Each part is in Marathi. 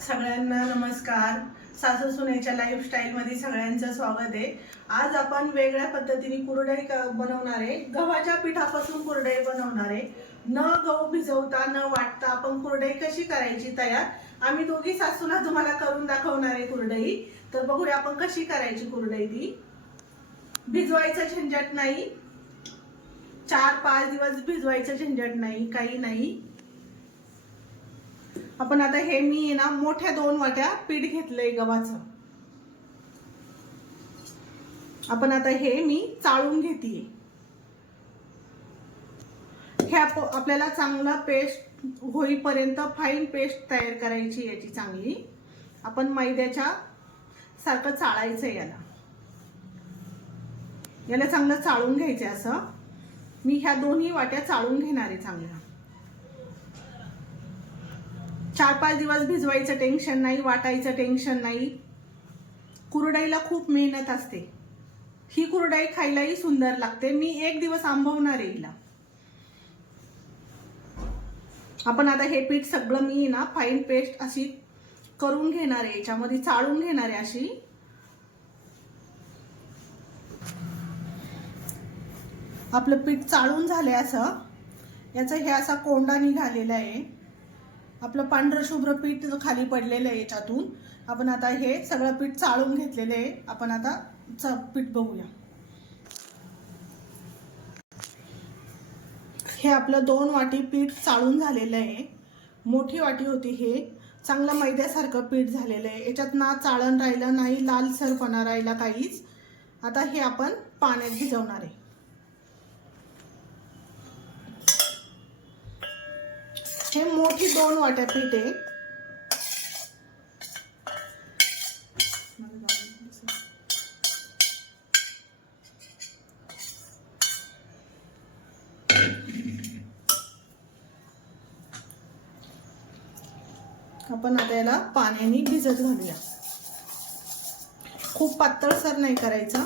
सगळ्यांना नमस्कार. सासू सुनेच्या लाईफस्टाईल मध्ये सगळ्यांचं स्वागत आहे. आज आपण वेगळ्या पद्धतीने कुरडई बनवणार आहे. गव्हाच्या पिठापासून कुरडई बनवणार आहे. न गहू भिजवता न वाटता आपण कुरडई कशी करायची तयार. आम्ही दोघी सासूना तुम्हाला करून दाखवणार आहे कुरडई. तर बघूया आपण कशी करायची कुरडई. ती भिजवायचं झंझट नाही, 4-5 दिवस भिजवायचं झंझट नाही, काही नाही. आपण आता हे मी ना मोठ्या 2 वाट्या पीठ घेतलंय गव्हाचं. आपण आता हे मी चाळून घेतेय. हे आपल्याला चांगला पेस्ट होईपर्यंत फाईन पेस्ट तयार करायची याची चांगली. आपण मैद्याच्या सारखं चाळायचं याला चांगलं चाळून घ्यायचं. असं मी ह्या दोन्ही वाट्या चाळून घेणार आहे चांगल्या. 4-5 दिवस भिजवायचं टेन्शन नाही, वाटायचं टेन्शन नाही. कुरडईला खूप मेहनत असते. ही कुरडई खायलाही सुंदर लागते. मी 1 दिवस आंबवणार आहे हिला. आपण आता हे पीठ सगळं मी ना फाईन पेस्ट अशी करून घेणार आहे, याच्यामध्ये चाळून घेणार आहे अशी. आपलं पीठ चाळून झालंय. असं याचा हे असा कोंडा निघालेला आहे. आपलं पांढरं शुभ्र पीठ खाली पडलेलं आहे याच्यातून. आपण आता हे सगळं पीठ चाळून घेतलेलं आहे. आपण आता पीठ बघूया. हे आपलं 2 वाटी पीठ चाळून झालेलं आहे. मोठी वाटी होती. हे चांगलं मैद्यासारखं पीठ झालेलं आहे. याच्यात ना चाळण राहिलं नाही, लालसरपणा राहिला काहीच. आता हे आपण पाण्यात भिजवणार आहे. हे मोठी 2 वाट्या पीठ आहे. आपण आता याला पाण्याने भिजत घालूया. खूप पातळसर नाही करायचा.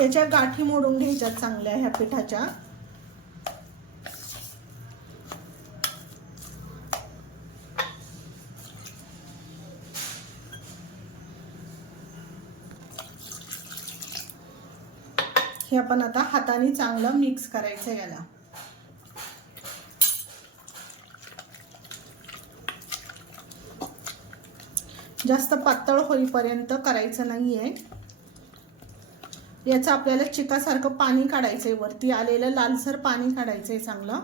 याच्या गाठी मोडून घ्यायच्या चांगल्या ह्या पिठाच्या. हे आपण आता हाताने चांगलं मिक्स करायचं याला. जास्त पातळ होईपर्यंत करायचं नाहीये. याचं आपल्याला चिकासारखं पाणी काढायचंय. वरती आलेलं लालसर पाणी काढायचंय चांगलं.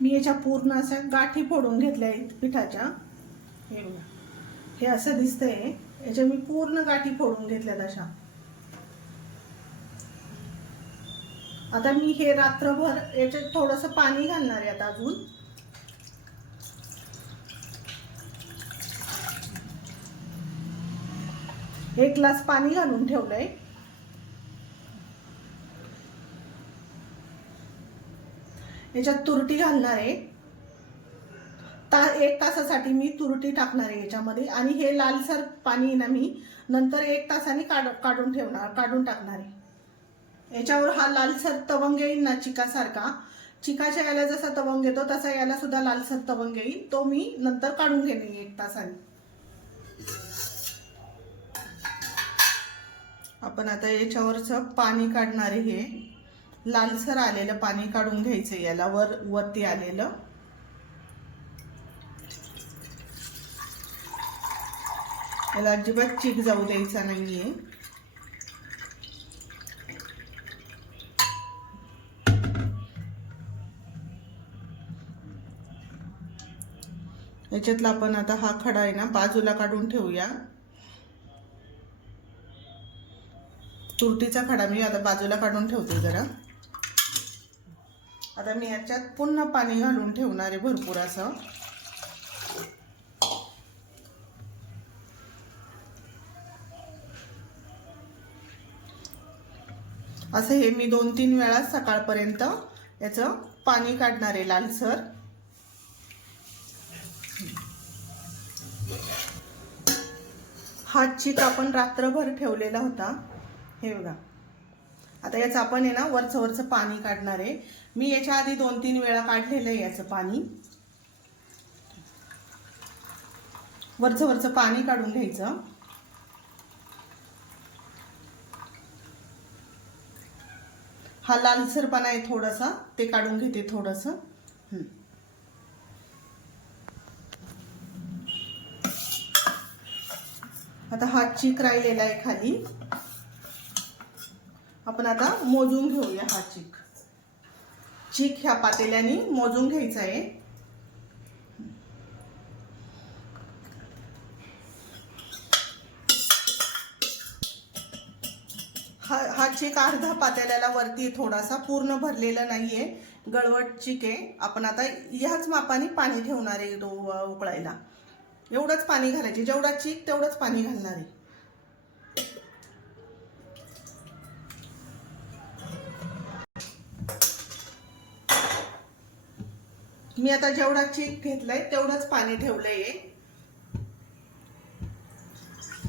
मी याच्या पूर्ण अशा गाठी फोडून घेतल्या आहेत पिठाच्या. हे असं दिसतंय. याच्या मी पूर्ण गाठी फोडून घेतल्यात अशा. आता मी हे रात्रभर याच्यात थोडंसं पाणी घालणार आहे आता अजून. एक ग्लास पाणी घालून ठेवलंय. याच्यात तुरटी घालणार आहे. 1 तासासाठी मी तुरटी टाकणार आहे याच्यामध्ये. आणि हे लालसर पाणी ना मी नंतर 1 तासाने काढून टाकणार आहे. याच्यावर हा लालसर तवंग येईल ना चिकासारखा. चिकाच्या याला जसा तवंग येतो तसा याला सुद्धा लालसर तवंग येईल. तो मी नंतर काढून घेणे 1 तासाने. आपण आता याच्यावरचं पाणी काढणार आहे. हे लालसर आलेलं पाणी काढून घ्यायचं याला. वरती आलेलं याला अजिबात चीक जाऊ द्यायचा नाहीये. याच्यातला आपण आता हा खडा आहे ना बाजूला काढून ठेवूया. तुरटीचा खडा मी आता बाजूला काढून ठेवते जरा. आता मी याच्यात पुन्हा पाणी घालून ठेवणार आहे भरपूर असं. असं हे मी 2-3 वेळा सकाळपर्यंत याचं पाणी काढणार आहे लालसर. हा चीक आपण रात्रभर ठेवलेला होता. हे बघा, आता याचं आपण आहे ना वरचं पाणी काढणार आहे. मी याच्या आधी 2-3 वेळा काढलेलं आहे याचं पाणी. वरचं पाणी काढून घ्यायचं. हा लालसरपणा आहे थोडासा, ते काढून घेते थोडंसं. आता हा चीक राहिलेला आहे खाली. आपण आता मोजून घेऊया हा चीक ह्या पातेल्याने मोजून घ्यायचा आहे. हा चीक अर्धा पातेल्याला वरती, थोडासा पूर्ण भरलेला नाहीये, गळवट चीक आहे. आपण आता ह्याच मापाने पाणी ठेवणार आहे उकळायला. एवढंच पाणी घालायचे, जेवढा चीक तेवढंच पाणी घालणार आहे. मी आता जेवढा चीक घेतलाय तेवढंच पाणी ठेवलंय.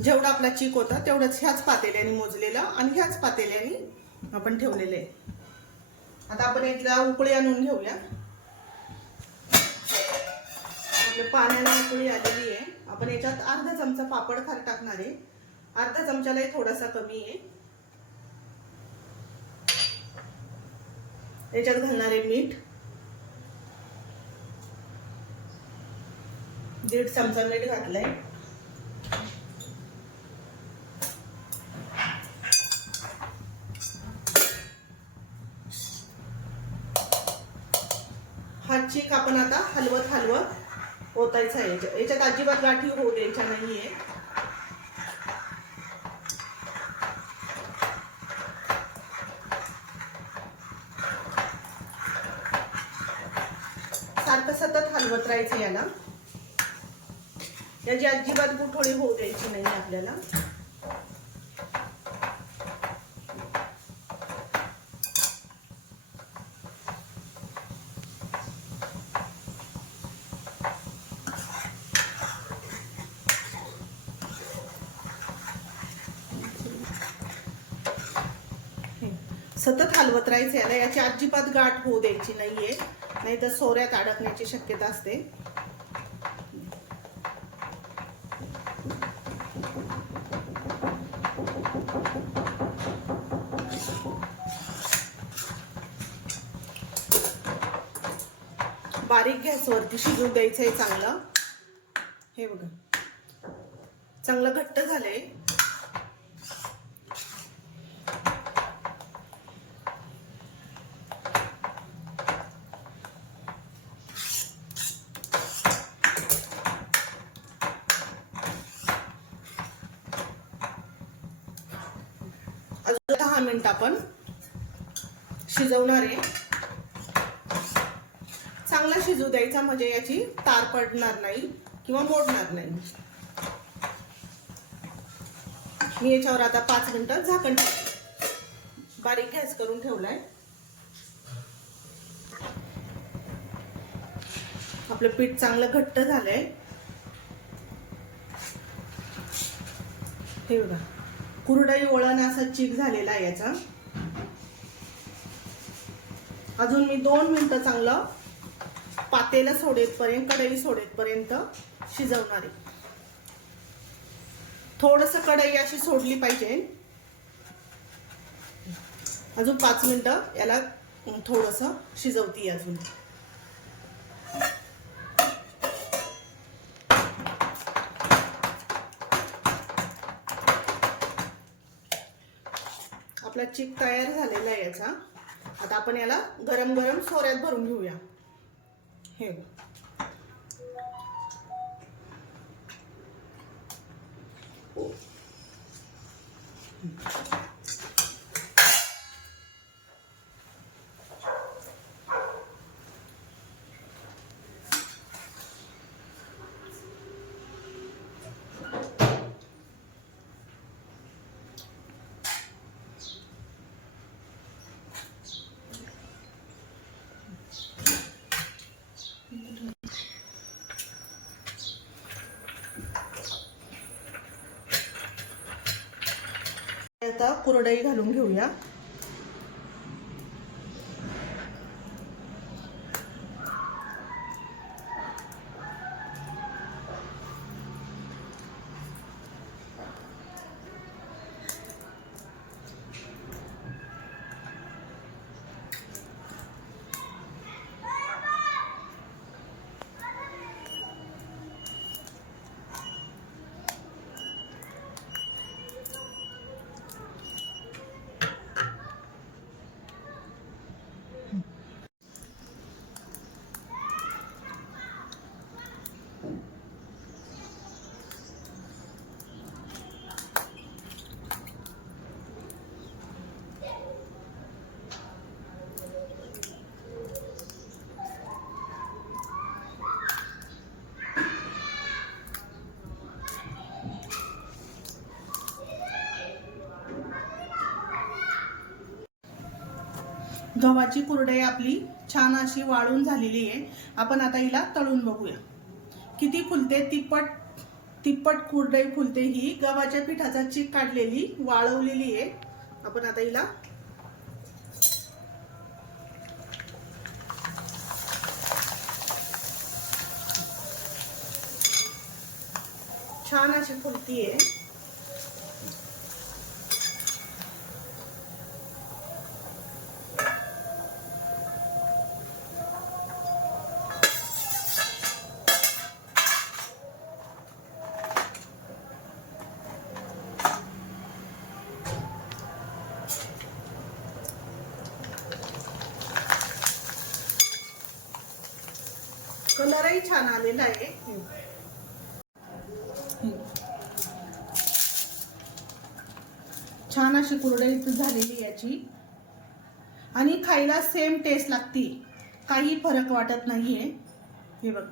जेवढा आपला चीक होता तेवढंच ह्याच पातेल्याने मोजलेलं आणि ह्याच पातेल्याने आपण ठेवलेलं आहे. आता आपण याला उकळी आणून घेऊया. आपल्या पाण्याला उकळी आलेली आहे. आपण याच्यात अर्धा चमचा पापड खार टाकणार आहे. अर्धा चमचालाही थोडासा कमी आहे. याच्यात घालणार आहे मीठ, 1.5 चमचा मीठ घातलंय. हा चीक आपण आता हलवत ओतायचा आहे. याच्यात अजिबात गाठी होऊ द्यायच्या नाहीये. सारखं सतत हलवत राहायचं याला. याची अजिबात गुठळी होऊ द्यायची नाही आपल्याला. सतत हलवत राहायचं याला. याची अजिबात गाठ होऊ द्यायची नाहीये, नाही तर सोऱ्यात अडकण्याची शक्यता असते. बारीक गॅसवरती शिजू द्यायचंय चांगलं. हे बघा, चांगलं घट्ट झालंय. अजून 10 मिनिट आपण शिजवणार आहे. चांगला शिजू द्यायचा, म्हणजे याची तार पडणार नाही किंवा मोडणार नाही. मी याच्यावर आता 5 मिनिटं झाकण ठेवते. बारीक गॅस करून ठेवलाय. आपलं पीठ चांगलं घट्ट झालंय. हे बघा, कुरडई वळण असा चीक झालेला आहे याचा. अजून मी 2 मिनिटं चांगलं पातेला सोडेपर्यंत, कढई सोडेपर्यंत शिजवणार आहे. थोडंसं कढई अशी सोडली पाहिजे. अजून 5 मिनिटं याला थोडंसं शिजवते अजून. आपला चीक तयार झालेला आहे याचा. आता आपण याला गरम गरम सोऱ्यात भरून घेऊया. हे आता कुरडई घालून घेऊया. गव्हाची कुरडई आपली छान अशी वाळून झालेली आहे. आपण आता हिला तळून बघूया किती फुलते. तिप्पट कुरडई फुलते ही. गव्हाच्या पिठाचा चीक काढलेली वाळवलेली आहे. आपण आता हिला छान अशी फुलतीये. कलरही छान आलेला आहे. छान अशी कुरडई झालेली याची आणि खायला सेम टेस्ट लागते. काही फरक वाटत नाहीये. हे बघ.